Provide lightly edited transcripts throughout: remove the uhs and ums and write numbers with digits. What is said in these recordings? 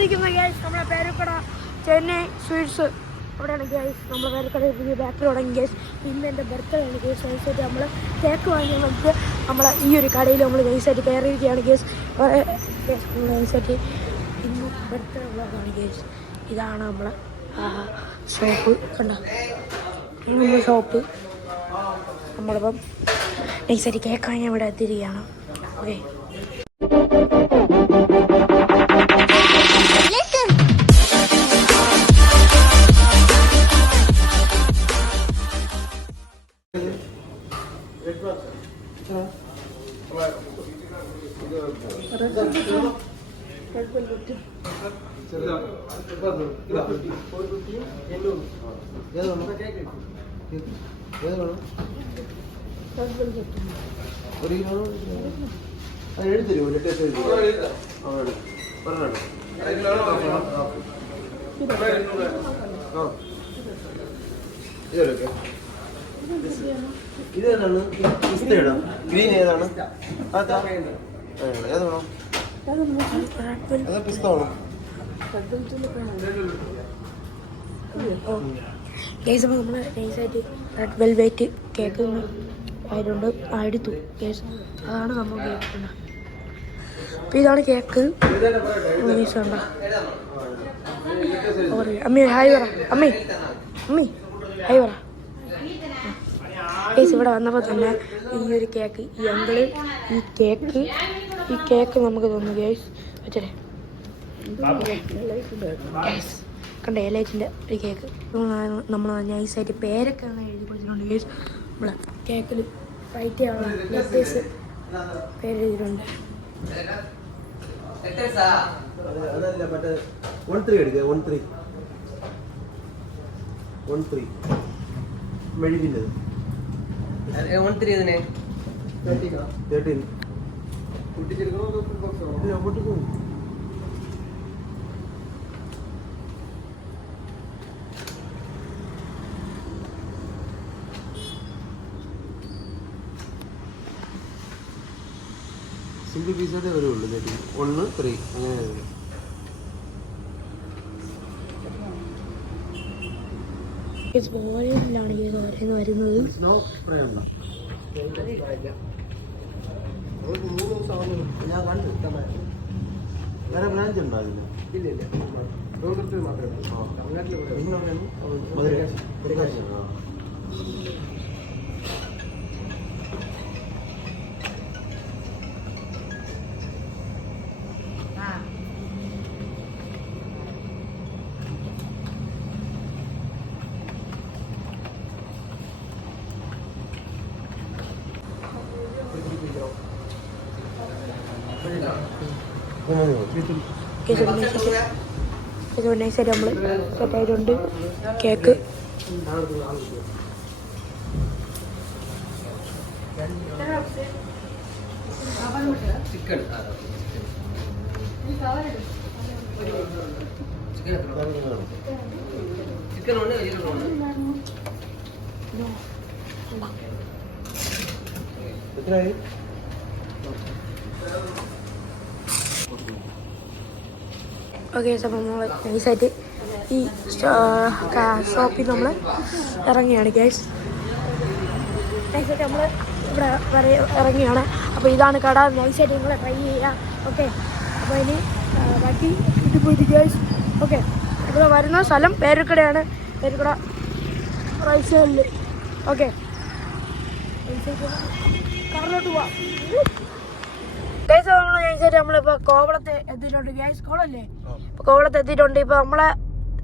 ഇരിക്കുന്നത് ഗൈസ് നമ്മുടെ പേരക്കട ചെന്നൈ സ്വീറ്റ്സ് അവിടെയാണ് ഗൈസ് നമ്മുടെ പേരക്കട ബേക്കറി തുടങ്ങി ഗൈസ്. ഇന്ന് എൻ്റെ ബർത്ത്ഡേ ആണ് ഗൈസ്. നൈസായിട്ട് നമ്മൾ കേക്ക് വാങ്ങി നമുക്ക് നമ്മളെ ഈ ഒരു കടയിൽ നമ്മൾ നൈസായിട്ട് കയറിയിരിക്കുകയാണ് ഗൈസ്. നൈസായിട്ട് ഇന്ന് ബർത്ത്ഡേ ഉള്ളതാണ് ഗൈസ്. ഇതാണ് നമ്മളെ ഷോപ്പ് കണ്ട നമ്മുടെ ഷോപ്പ്. നമ്മളിപ്പം നൈസായിട്ട് കേക്ക് വാങ്ങി ഇവിടെ എത്തിയിരിക്കുകയാണ്. ഓക്കെ ഇതേതാണ് ഗ്രീൻ ഏതാണ് ഏതാണോ പിസ്ത ആണോ? ഗൈസ് അപ്പോൾ നമ്മൾ നൈസായിട്ട് റെഡ് വെൽവെറ്റ് കേക്ക് ആയതുകൊണ്ട് എടുത്തു ഗൈസ്. അതാണ് നമ്മൾ കേക്ക്. അപ്പോൾ ഇതാണ് കേക്ക്. ഗൈസ് ഉണ്ടോ അമ്മി ഹായ് പറ. അമ്മി ഹായ് പറ ഗൈസ്. ഇവിടെ വന്നപ്പോൾ തന്നെ ഈ ഒരു കേക്ക് ഈ അങ്കിള് ഈ കേക്ക് നമുക്ക് തന്നു ഗൈസ്. വെച്ചേ ഗൈസ് കണ്ട എലൈറ്റിൻ്റെ ഒരു കേക്ക് നമ്മൾ നൈസായിട്ട് പേരൊക്കെ എഴുതി കൊടുത്തിട്ടുണ്ട് ഗൈസ്. നമ്മളെ കേക്കിൽ റൈറ്റ് ചെയ്യാനുള്ള ലെറ്റേഴ്സ് പേര് എഴുതിയിട്ടുണ്ട്. മെഴുകിൻ്റെ സിംഗിൾ പീസായിട്ടേ വരുള്ളൂ. 1 3 അങ്ങനെ വരും. ഓരയിലാണ് ഈ ഓരോന്ന് വരുന്നത്. ഞാൻ കണ്ടു. വേറെ ബ്രാഞ്ച് ഉണ്ടോ അതിന്? ഇല്ല. നൈസായിട്ട് നമ്മൾ സെറ്റായിട്ടുണ്ട് കേക്ക്. എത്രയായി? ഓക്കെ അപ്പോൾ നമ്മൾ നൈസായിട്ട് ഈ ഷോപ്പിൽ നമ്മൾ ഇറങ്ങിയാണ് ഗൈസ്. നൈസായിട്ട് നമ്മൾ ഇവിടെ വരെ ഇറങ്ങിയാണ്. അപ്പോൾ ഇതാണ് കട. നൈസായിട്ട് നിങ്ങൾ ട്രൈ ചെയ്യുക. ഓക്കെ അപ്പോൾ ഇനി ബാക്കി ഇത് പോയിട്ട് ഗൈസ്. ഓക്കെ ഇവിടെ വരുന്ന സ്ഥലം പേരക്കടയാണ്. പേരക്കട റൈറ്റ് സൈഡിൽ. ഓക്കെ കാറിലോട്ട് പോവാം. ഗൈസ് നമ്മൾ നൈസായിട്ട് നമ്മളിപ്പോൾ കോവളത്ത് എത്തിയിട്ടുണ്ട് ഗൈസ്. കോളല്ലേ? ഇപ്പോൾ കോവളത്ത് എത്തിയിട്ടുണ്ട്. ഇപ്പോൾ നമ്മളെ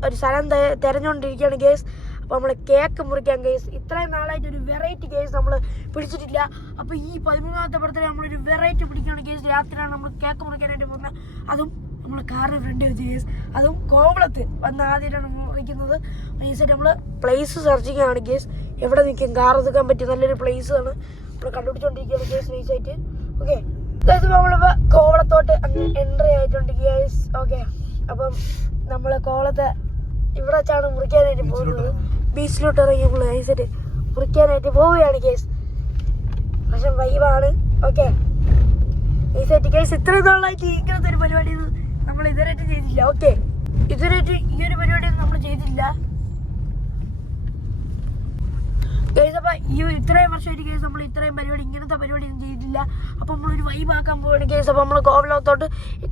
ഒരു സ്ഥലം തിരഞ്ഞുകൊണ്ടിരിക്കുകയാണ് ഗൈസ്. അപ്പോൾ നമ്മൾ കേക്ക് മുറിക്കാൻ ഗൈസ്. ഇത്രയും നാളായിട്ട് ഒരു വെറൈറ്റി ഗൈസ് നമ്മൾ പിടിച്ചിട്ടില്ല. അപ്പോൾ ഈ 13ാമത്തെ ബർത്ത്ഡേ നമ്മളൊരു വെറൈറ്റി പിടിക്കുകയാണ് ഗൈസ്. രാത്രിയാണ് നമ്മൾ കേക്ക് മുറിക്കാനായിട്ട് പോകുന്നത്. അതും നമ്മൾ കാറിന് ഫ്രണ്ട് വെച്ച് ഗൈസ്. അതും കോവളത്ത് വന്ന് ആദ്യമായിട്ടാണ് മുറിക്കുന്നത്. നൈസായിട്ട് നമ്മൾ പ്ലേസ് സെർച്ചിങ് ആണ് ഗൈസ്. എവിടെ നിൽക്കും കാർ നിൽക്കാൻ പറ്റിയ നല്ലൊരു പ്ലേസ് ആണ് നമ്മൾ കണ്ടുപിടിച്ചുകൊണ്ടിരിക്കുകയാണ് ഗൈസ് നൈസായിട്ട്. ഓക്കെ നമ്മളിപ്പോൾ കോവളത്തോട്ട് എൻട്രി ആയിട്ടുണ്ട് ഗൈസ്. ഓക്കെ അപ്പം നമ്മൾ കോവളത്തെ ഇവിടെ വെച്ചാണ് മുറിക്കാനായിട്ട് പോകുന്നത്. ബീച്ചിലോട്ട് ഇറങ്ങി നമ്മൾ നൈസായിട്ട് മുറിക്കാനായിട്ട് പോവുകയാണ് ഗൈസ്. പക്ഷെ വൈബാണ്. ഓക്കെ നൈസായിട്ട് ഗൈസ്. ഇത്രയും നാളായിട്ട് ഇങ്ങനത്തെ ഒരു പരിപാടി നമ്മൾ ഇതുവരെയായിട്ട് ചെയ്തില്ല. ഓക്കെ, ഇതുവരെയായിട്ട് ഈ ഒരു പരിപാടിയൊന്നും നമ്മൾ ചെയ്തില്ല ഗൈസ്. അപ്പം ഇത്രയും വർഷമായിട്ട് ഗൈസ് നമ്മൾ ഇത്രയും പരിപാടി ഇങ്ങനത്തെ പരിപാടി ഒന്നും ചെയ്തില്ല. അപ്പം നമ്മളൊരു വൈബ് ആക്കാൻ പോവുകയാണ് ഗൈസ്. അപ്പം നമ്മൾ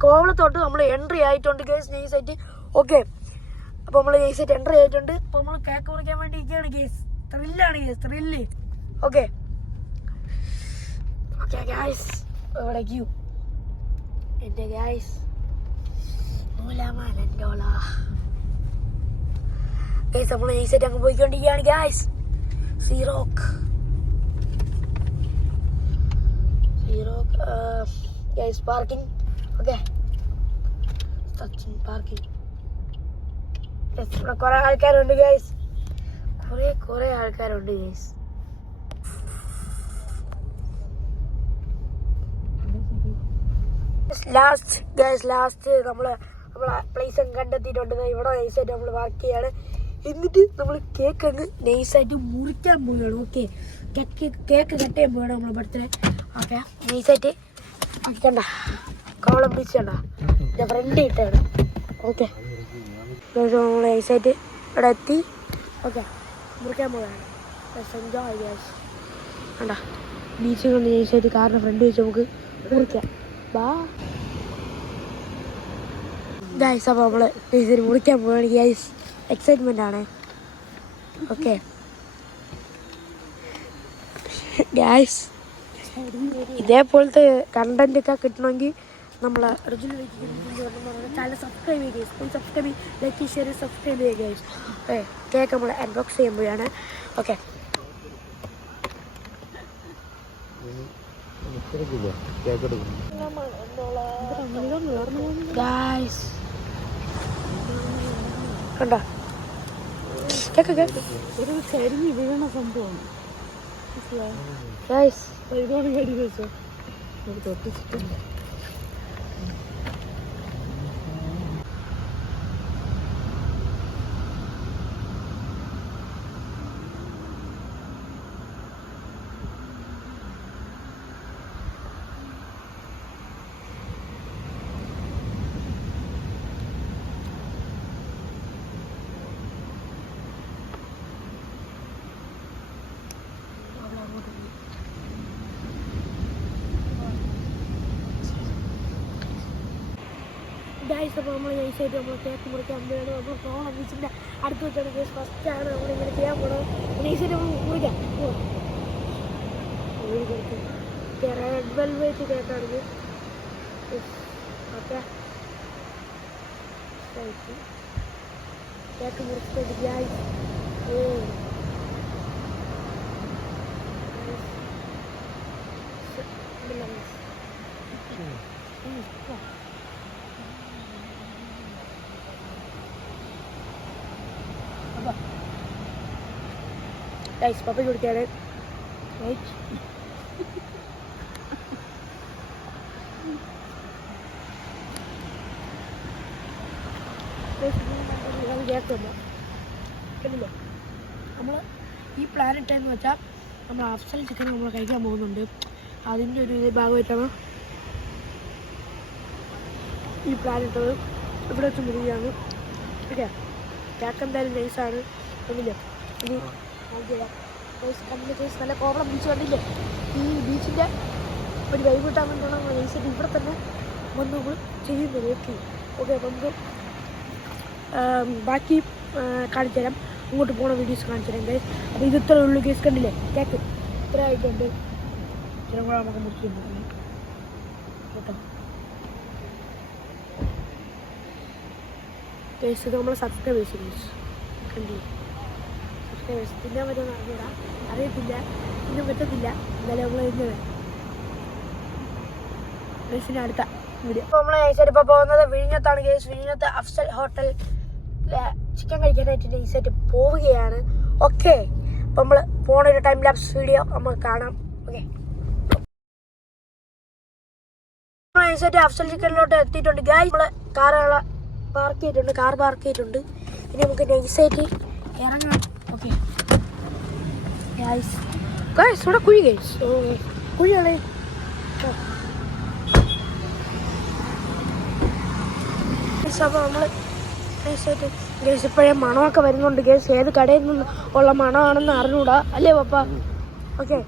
കോവളത്തോട്ട് നമ്മൾ എൻട്രി ആയിട്ടുണ്ട് ഗൈസ്, നൈസായിട്ട്. ഓക്കെ, അപ്പോൾ നമ്മൾ നൈസായിട്ട് എൻട്രി ആയിട്ടുണ്ട്. അപ്പോൾ നമ്മൾ കേക്ക് മുറിക്കാൻ വേണ്ടി ഇരിക്കുകയാണ് ഗൈസ്. ത്രില്ലാണ് guys, thrill. Okay okay guys, ഇവിടെ ക്യൂ എൻ്റെ ഗൈസ്. ഗൈസ് നമ്മൾ നൈസായിട്ട് അങ്ങ് പോയിക്കൊണ്ടിരിക്കുകയാണ് ഗൈസ്. സീറോക്ക് ഗൈസ്, പാർക്കിംഗ്. Okay, parking. ഇവിടെ കുറെ ആൾക്കാരുണ്ട് ഗൈസ്, കുറെ ആൾക്കാരുണ്ട് ഗൈസ്. ലാസ്റ്റ് നമ്മളെ പ്ലേസ് അങ്ങ് കണ്ടെത്തിയിട്ടുണ്ട്. ഇവിടെ നൈസായിട്ട് നമ്മൾ വർക്ക് ചെയ്യാണ്. എന്നിട്ട് നമ്മൾ കേക്ക് അങ്ങ് നൈസായിട്ട് മുറിക്കാൻ പോവുകയാണ്. ഓക്കെ, കേക്ക് കട്ട് ചെയ്യാൻ പോവുകയാണ് നമ്മൾ ബർത്ത്ഡേ. ഓക്കെ, നൈസായിട്ട് കണ്ട കോളം ബീച്ച് കണ്ട എൻ്റെ ഫ്രണ്ട് ഇട്ടാണ്. ഓക്കെ, നമ്മൾ നൈസായിട്ട് ഇവിടെ എത്തി. ഓക്കെ, മുറിക്കാൻ പോവുകയാണ്. Enjoy guys. കണ്ട ബീച്ച് കൊണ്ട് നൈസായിട്ട് കാറിൻ്റെ ഫ്രണ്ട് വെച്ച് നമുക്ക് മുറിക്കാം. ബാ ഗൈസ്. അപ്പോൾ നമ്മൾ നൈസായിട്ട് മുറിക്കാൻ പോവുകയാണ് ഗൈസ്. എക്സൈറ്റ്മെൻ്റ് ആണ്. ഓക്കെ ഗൈസ്, ഇതേപോലത്തെ കണ്ടന്റ് ഒക്കെ കിട്ടണമെങ്കിൽ നമ്മൾ ഒറിജിനൽ ചാനൽ സബ്സ്ക്രൈബ് ചെയ്യുക ഗൈസ്. പോയി സബ്സ്ക്രൈബ് ചെയ്ത് ലൈക്ക് ഷെയർ സബ്സ്ക്രൈബ് ചെയ്യുക ഗൈസ്. ഓക്കെ, കേക്ക് നമ്മൾ അൺബോക്സ് ചെയ്യുമ്പോഴാണ്. ഓക്കെ ഗൈസ്, കണ്ടോ കേക്ക് ഒരു കരിഞ്ഞ് വീണ സംഭവം ഗൈസ്. ഒരുപാട് കടി വെച്ചോ തൊട്ടിച്ചിട്ടുണ്ട്. ഗൈസ്, അപ്പോൾ നമ്മൾ നൈസായിട്ട് നമ്മൾ കേക്ക് മുറിക്കാൻ പോവുകയാണ്. നമ്മൾ കോളം ബീച്ചിൻ്റെ അടുത്ത് വെച്ചാണ് ഗൈസ്. ഫസ്റ്റാണ് നമ്മളിങ്ങനെ ചെയ്യാൻ പോകുന്നത്. നൈസായിട്ട് നമ്മൾ മുറിക്കാം. റെഡ് വെൽവെറ്റ് കേക്കാണിത്. ഓക്കെ, കേക്ക് മുറിച്ചിട്ട് ഗൈസ്. ഗൈസ്, പപ്പയ്ക്ക് കൊടുക്കാണ്. കേൾക്കില്ല കേട്ടില്ലേ? നമ്മൾ ഈ പ്ലാനറ്റ് എന്ന് വെച്ചാൽ നമ്മൾ അഫ്സൽ ചിക്കൻ നമ്മൾ കഴിക്കാൻ പോകുന്നുണ്ട്. അതിൻ്റെ ഒരു ഭാഗമായിട്ടാണ് ഈ പ്ലാനറ്റ് ഇവിടെ വെച്ച് മുറിയാണ്. ഓക്കെ, കേക്ക് എന്തായാലും നൈസാണ്. ഒന്നില്ല ഇനി കണ്ടില്ല കേസ്, നല്ല കോവളം ബീച്ച് കണ്ടില്ലേ? ഈ ബീച്ചിൻ്റെ ഒരു വൈബ് കിട്ടാൻ വേണ്ടിയാണ് നമ്മൾ നൈസായിട്ട് ഇവിടെ തന്നെ വന്ന് നമ്മൾ ചെയ്യുന്നത്. ഓക്കെ നമുക്ക് ബാക്കി കാണിച്ചു തരാം. അങ്ങോട്ട് പോണ വീഡിയോസ് കാണിച്ചു തരാം ഗൈസ്. അപ്പോൾ ഇത് ഇത്ര ഉള്ളു കേസ്, കണ്ടില്ലേ? കേക്ക് ഇത്ര ആയിട്ടുണ്ട്. ചില കൂടെ നമുക്ക് മുറിച്ച് കേട്ടോ കേസ്. ഇത് നമ്മൾ സബ്സ്ക്രൈബേഴ്സ് കേസ് കണ്ടില്ലേ? സബ്സ്ക്രൈബേഴ്സ് തിന്നാൻ പറ്റുമെന്ന് അറിഞ്ഞൂടാ, അറിയത്തില്ല, ഇന്നും പറ്റത്തില്ല. എന്തായാലും നമ്മൾ ഇന്ന് കേസിന് അടുത്ത വീഡിയോ. അപ്പോൾ നമ്മൾ നൈസായിട്ട് ഇപ്പോൾ പോകുന്നത് വിഴിഞ്ഞത്താണ് കേസ്. വിഴിഞ്ഞത്ത് അഫ്സൽ ഹോട്ടൽ ചിക്കൻ കഴിക്കാനായിട്ട് നൈസായിട്ട് പോവുകയാണ്. ഓക്കെ, അപ്പോൾ നമ്മൾ പോണ ഒരു ടൈം ലാപ്സ് വീഡിയോ നമുക്ക് കാണാം. ഓക്കെ, നൈസായിട്ട് അഫ്സൽ ചിക്കനിലോട്ട് എത്തിയിട്ടുണ്ട് ഗൈസ്. നമ്മൾ കാർ പാർക്ക് ചെയ്തിട്ടുണ്ട്. ഇനി നമുക്ക് നൈസായിട്ട് ഇറങ്ങാം. ഓക്കെ ഗൈസ്, ഇവിടെ കുഴി ഗൈസ്, കുഴികളെ ഗൈസ് അപ്പോൾ നമ്മൾ ഗൈസ് ഇപ്പോഴേ മണമൊക്കെ വരുന്നുണ്ട് ഗൈസ്. ഏത് കടയിൽ നിന്ന് ഉള്ള മണമാണെന്ന് അറിഞ്ഞൂടാ അല്ലേ പപ്പ? ഓക്കെ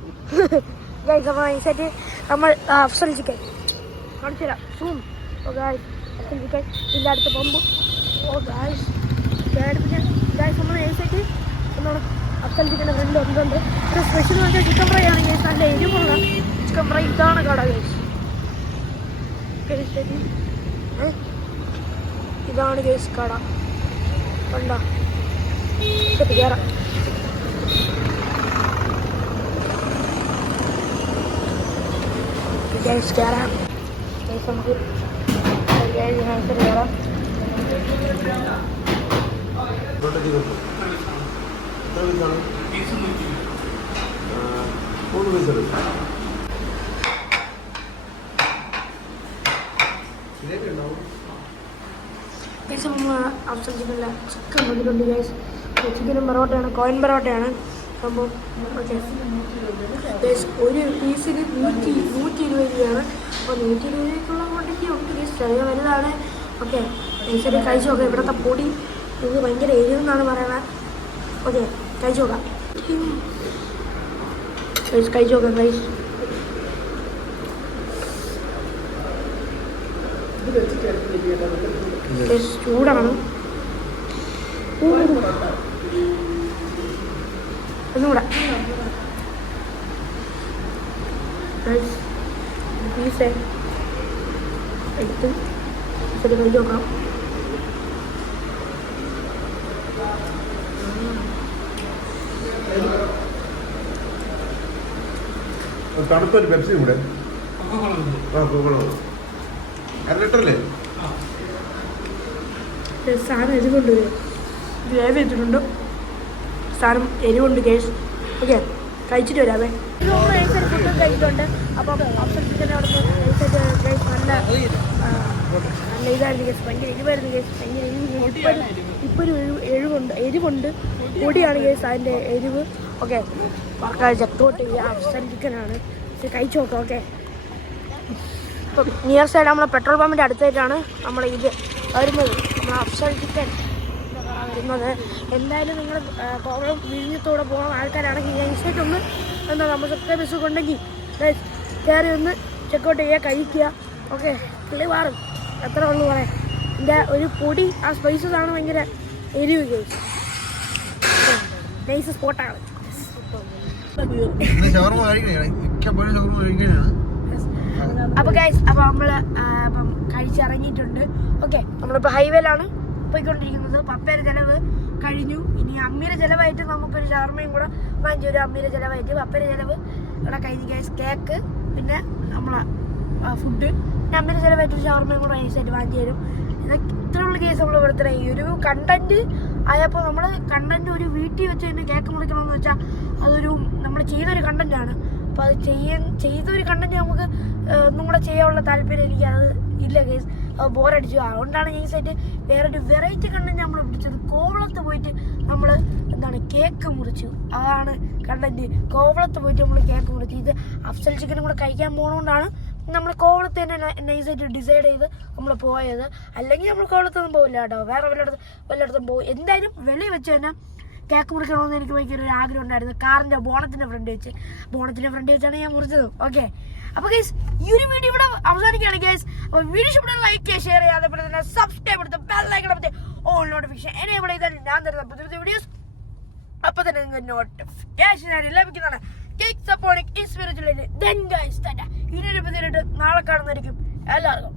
ഗൈസ് അപ്പോൾ നൈസായിട്ട് നമ്മൾ അഫ്സൽ ചിക്കൻ കാണിച്ചു തരാം. സൂം. ഓ ഗൈസ് അഫ്സൽ ചിക്കൻ ഇതിൻ്റെ അടുത്ത് പമ്പ്. ഓ ഗൈസ് ഗൈസ് നമ്മൾ നൈസായിട്ട് എന്താണ് അഫ്സൽ ചിക്കൻ്റെ ഫ്രണ്ട് ഒന്നുണ്ട്. ഒരു സ്പെഷ്യൽ പറഞ്ഞാൽ ചിക്കൻ ഫ്രൈ ആണ് ഗൈസ്. നല്ല എരിവുള്ള ചിക്കൻ ഫ്രൈ. ഇതാണ് കട ഗൈസ്. ഇതാണ് ഗൈസ് കട. കണ്ടോ കയറാം. ഗൈസ് കയറാം. ഗൈസ് നമുക്ക് കയറാം. ഗൈസ് നമ്മൾ അഫ്സൽ ചിക്കനില്ല ചിക്കൻ വന്നിട്ടുണ്ട് ഗൈസ്. ചിക്കനും പൊറോട്ടയാണ്, കോയിൻ പൊറോട്ടയാണ് സംഭവം. ഓക്കെ ഗൈസ് ഒരു പീസിന് 120 രൂപയാണ്. അപ്പോൾ 120 രൂപയ്ക്കുള്ള ക്വാണ്ടിറ്റി ഉണ്ട് ഗൈസ്. ചെറിയ വലുതാണ്. ഓക്കെ ഗൈസ് കഴിച്ചു നോക്കാം. ഇവിടുത്തെ പൊടി ഇത് ഭയങ്കര എരിവെന്നാണ് പറയണത്. ഓക്കെ കഴിച്ചു നോക്കാം ഗൈസ്. കഴിച്ചു നോക്കാം ഗൈസ്. ചൂടാണ്. ഒന്നുകൂടെ പീസ് എടുത്ത് കഴിച്ച് നോക്കാം. തണുത്തൊരു പെപ്സി കൂടെ. ലിറ്ററല്ലേ സാധനം എരിവുണ്ട്. ഗ്രേവി വെച്ചിട്ടുണ്ട്. സാധനം എരിവുണ്ട് കേസ്. ഓക്കെ കഴിച്ചിട്ട് വരാമേ. നമ്മൾ നൈസായിട്ട് ഫുഡും കഴിച്ചിട്ടുണ്ട്. അപ്പം അഫ്സൽ ചിക്കൻ അവിടെ നിന്ന് നൈസായിട്ട് കേസ് നല്ല ഇതായിരുന്നു കേസ്. ഭയങ്കര എരിവായിരുന്നു കേസ്. ഭയങ്കര ഇപ്പം ഒരു എരിവുണ്ട്. പൊടിയാണ് കേസ് അതിൻ്റെ എരിവ്. ഓക്കെ വർക്കാർ ചത്തോട്ട് അഫ്സൽ ചിക്കനാണ്. കഴിച്ചു നോക്കാം. ഓക്കെ ഇപ്പം നിയർ സൈഡ് നമ്മളെ പെട്രോൾ പമ്പിൻ്റെ അടുത്തായിട്ടാണ് നമ്മൾ ഇത് വരുന്നത്. നമ്മൾ അഫ്സൽ ചിക്കൻ വരുന്നത്. എന്തായാലും നിങ്ങൾ കോവളം വിഴിഞ്ഞത്തോടെ പോകുന്ന ആൾക്കാരാണെങ്കിൽ നൈസായിട്ട് ഒന്ന് എന്താ നമ്മൾ സബ്സ്ക്രൈബേഴ്സ് ഉണ്ടെങ്കിൽ കയറി ഒന്ന് ചെക്കൗട്ട് ചെയ്യുക, കഴിക്കുക. ഓക്കെ കിളി മാറും. എത്ര ഉള്ളു പറയാം. ഇതിൻ്റെ ഒരു പൊടി ആ സ്പൈസസ് ആണ് ഭയങ്കര എരിവ് ഗൈസ്. നൈസ് സ്പോട്ടാണ്. അപ്പോൾ ഗൈസ് അപ്പോൾ നമ്മൾ അപ്പം കഴിച്ചിറങ്ങിയിട്ടുണ്ട്. ഓക്കെ നമ്മളിപ്പോൾ ഹൈവേയിലാണ് പോയിക്കൊണ്ടിരിക്കുന്നത്. പപ്പയുടെ ചിലവ് കഴിഞ്ഞു. ഇനി അമ്മയുടെ ചിലവായിട്ട് നമുക്കൊരു ഷവർമയും കൂടെ വാങ്ങിച്ചു തരും. അമ്മയുടെ ചിലവായിട്ട് പപ്പയുടെ ചിലവ് ഇവിടെ കഴിഞ്ഞു ഗൈസ്. കേക്ക് പിന്നെ നമ്മളെ ഫുഡ് പിന്നെ അമ്മയുടെ ചിലവായിട്ട് ഷവർമയും കൂടെ നൈസായിട്ട് വാങ്ങിച്ചു തരും. ഇതൊക്കെ ഇത്രയുള്ള കേസ് നമ്മൾ ഇവിടുത്തെ ഈ ഒരു കണ്ടന്റ് ആയപ്പോൾ നമ്മൾ കണ്ടന്റ് ഒരു വീട്ടിൽ വെച്ച് തന്നെ കേക്ക് മുറിക്കണമെന്ന് വെച്ചാൽ അതൊരു നമ്മൾ ചെയ്തൊരു കണ്ടന്റാണ്. അപ്പോൾ അത് ചെയ്തൊരു കണ്ടന്റ് നമുക്ക് ഒന്നും കൂടെ ചെയ്യാനുള്ള താല്പര്യം എനിക്ക് അത് ഇല്ല കേസ്. ബോറടിച്ചു. അതുകൊണ്ടാണ് നൈസായിട്ട് വേറൊരു വെറൈറ്റി കണ്ടന്റ് നമ്മൾ പിടിച്ചത്. കോവളത്ത് പോയിട്ട് നമ്മൾ എന്താണ് കേക്ക് മുറിച്ചു. അതാണ് കണ്ടന്റ്. കോവളത്ത് പോയിട്ട് നമ്മൾ കേക്ക് മുറിച്ചു. ഇത് അഫ്സൽ ചിക്കനും കൂടെ കഴിക്കാൻ പോകുന്നതുകൊണ്ടാണ് നമ്മൾ കോവളത്ത് തന്നെ നൈസായിട്ട് ഡിസൈഡ് ചെയ്ത് നമ്മൾ പോയത്. അല്ലെങ്കിൽ നമ്മൾ കോവളത്തൊന്നും പോകില്ല കേട്ടോ. വേറെ വല്ലയിടത്തും പോകും. എന്തായാലും വെളിയിൽ വെച്ച് തന്നെ കേക്ക് മുറിക്കണമെന്ന് എനിക്ക് ഭയങ്കര ഒരു ആഗ്രഹം ഉണ്ടായിരുന്നു. കാറിൻ്റെ ബോണറ്റിൻ്റെ ഫ്രണ്ട് വെച്ചാണ് ഞാൻ മുറിച്ചത്. ഓക്കെ അപ്പോൾ ഗൈസ് ഈ ഒരു വീഡിയോ ഇവിടെ അവസാനിക്കുകയാണ് ഗൈസ്. അപ്പോൾ വീഡിയോ ഇഷ്ടപ്പെട്ടാൽ ലൈക്ക് ചെയ്യുക, ഷെയർ ചെയ്യുക, അതേപോലെ തന്നെ സബ്സ്ക്രൈബ് എടുത്ത് ബെൽ ഐക്കൺ അമർത്തി ഓൾ നോട്ടിഫിക്കേഷൻ എനേബിൾ ചെയ്താൽ ഞാൻ തരുന്ന പുതിയ വീഡിയോസ് അപ്പോൾ തന്നെ നിങ്ങൾക്ക് നോട്ടിഫിക്കേഷൻ ആയി ലഭിക്കുന്നതാണ്. കേക്ക് സപ്പോർട്ടിംഗ് ഇൻസ്പിരിച്വൽ ദെൻ ഗൈസ് തന്നെ ഇനിയൊരു പുതിയ നാളെ കാണുന്നതായിരിക്കും. എല്ലാവർക്കും